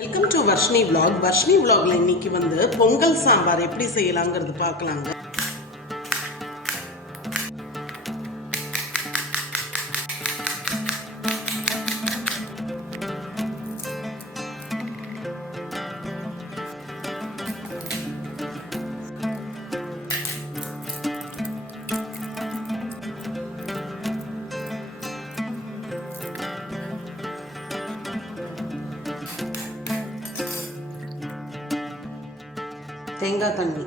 Welcome to Varshini vlog. Varshini விலாக்ல இன்னைக்கு பொங்கல் சாம்பார் எப்படி செய்யலாங்கிறது பார்க்கலாங்க. தேங்காய் தண்ணி,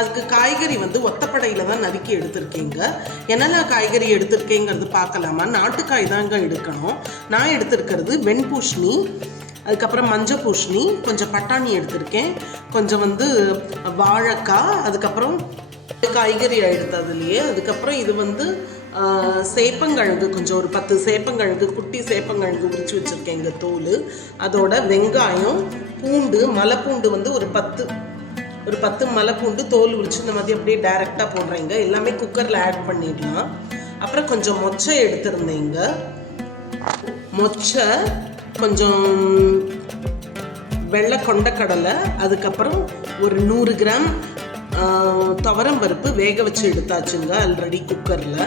அதுக்கு காய்கறி ஒத்தப்படையில் தான் நறுக்கி எடுத்திருக்கீங்க. என்னென்ன காய்கறி எடுத்திருக்கேங்கிறது பார்க்கலாமா? நாட்டுக்காய் தாங்க எடுக்கணும். நான் எடுத்திருக்கிறது வெண்பூஷணி, அதுக்கப்புறம் மஞ்சள் பூஷணி, கொஞ்சம் பட்டாணி எடுத்திருக்கேன், கொஞ்சம் வாழைக்காய், அதுக்கப்புறம் காய்கறி எடுத்ததுலையே. அதுக்கப்புறம் இது சேப்பங்கிழங்கு, கொஞ்சம் ஒரு 10 சேப்பங்கிழங்கு, குட்டி சேப்பங்கிழங்கு உரிச்சு வச்சுருக்கேங்க தோல். அதோட வெங்காயம், பூண்டு, மலைப்பூண்டு ஒரு 10 மலைப்பூண்டு தோல் உரிச்சு இந்த மாதிரி அப்படியே டைரெக்டாக போடுறேங்க. எல்லாமே குக்கரில் ஆட் பண்ணிடலாம். அப்புறம் கொஞ்சம் மொச்சை எடுத்திருந்தேங்க. மொச்சை, கொஞ்சம் வெள்ளை கொண்டக்கடலை, அதுக்கப்புறம் ஒரு 100 கிராம் துவரம் பருப்பு வேக வச்சு எடுத்தாச்சுங்க ஆல்ரெடி குக்கரில்.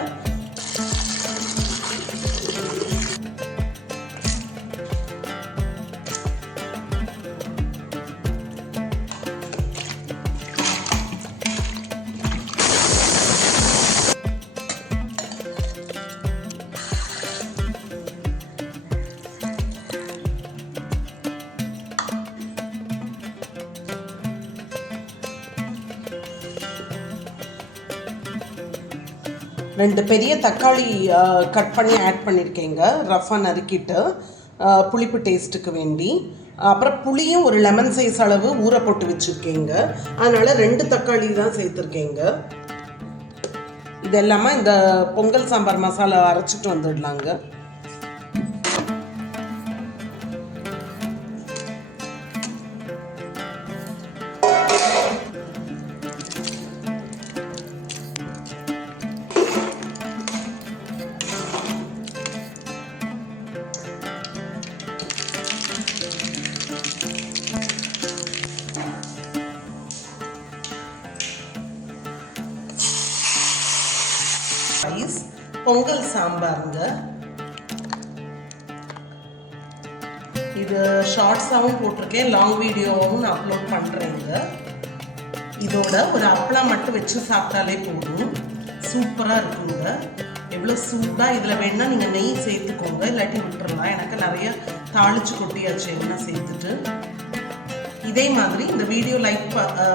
ரெண்டு பெரிய தக்காளி கட் பண்ணி ஆட் பண்ணியிருக்கேங்க, ரஃபாக நறுக்கிட்டு புளிப்பு டேஸ்ட்டுக்கு வேண்டி. அப்புறம் புளியும் ஒரு லெமன் சைஸ் அளவு ஊற போட்டு வச்சுருக்கேங்க. அதனால் 2 தக்காளி தான் சேர்த்துருக்கேங்க. இது எல்லாமே இந்த பொங்கல் சாம்பார் மசாலா அரைச்சிட்டு வந்துடலாங்க. பொங்கல் சாம்பாருங்க. இது ஷார்ட்ஸாகவும் போட்டிருக்கேன், லாங் வீடியோவும் நான் அப்லோட் பண்ணுறேங்க. இதோட ஒரு அப்பளம் மட்டும் வச்சு சாப்பிட்டாலே போதும், சூப்பராக இருக்குங்க. எவ்வளோ சூடாக. இதில் வேணால் நீங்கள் நெய் சேர்த்துக்கோங்க, இல்லாட்டி விட்டுறலாம். எனக்கு நிறைய தாளிச்சு கொட்டியாச்சு எண்ணெய் சேர்த்துட்டு. இதே மாதிரி இந்த வீடியோ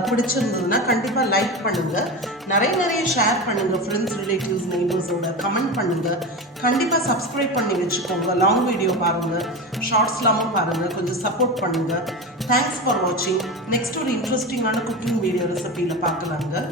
பிடிச்சிருந்ததுன்னா கண்டிப்பாக லைக் பண்ணுங்கள், நிறைய ஷேர் பண்ணுங்கள், ஃப்ரெண்ட்ஸ், ரிலேட்டிவ்ஸ், நெய்பர்ஸோட கமெண்ட் பண்ணுங்கள். கண்டிப்பாக சப்ஸ்கிரைப் பண்ணி வச்சுக்கோங்க. லாங் வீடியோ பாருங்கள், ஷார்ட்ஸ்லாமும் பாருங்கள், கொஞ்சம் சப்போர்ட் பண்ணுங்கள். தேங்க்ஸ் ஃபார் வாட்சிங். நெக்ஸ்ட் ஒரு இன்ட்ரெஸ்டிங்கான குக்கிங் வீடியோ ரெசிபியில் பார்க்கலாங்க.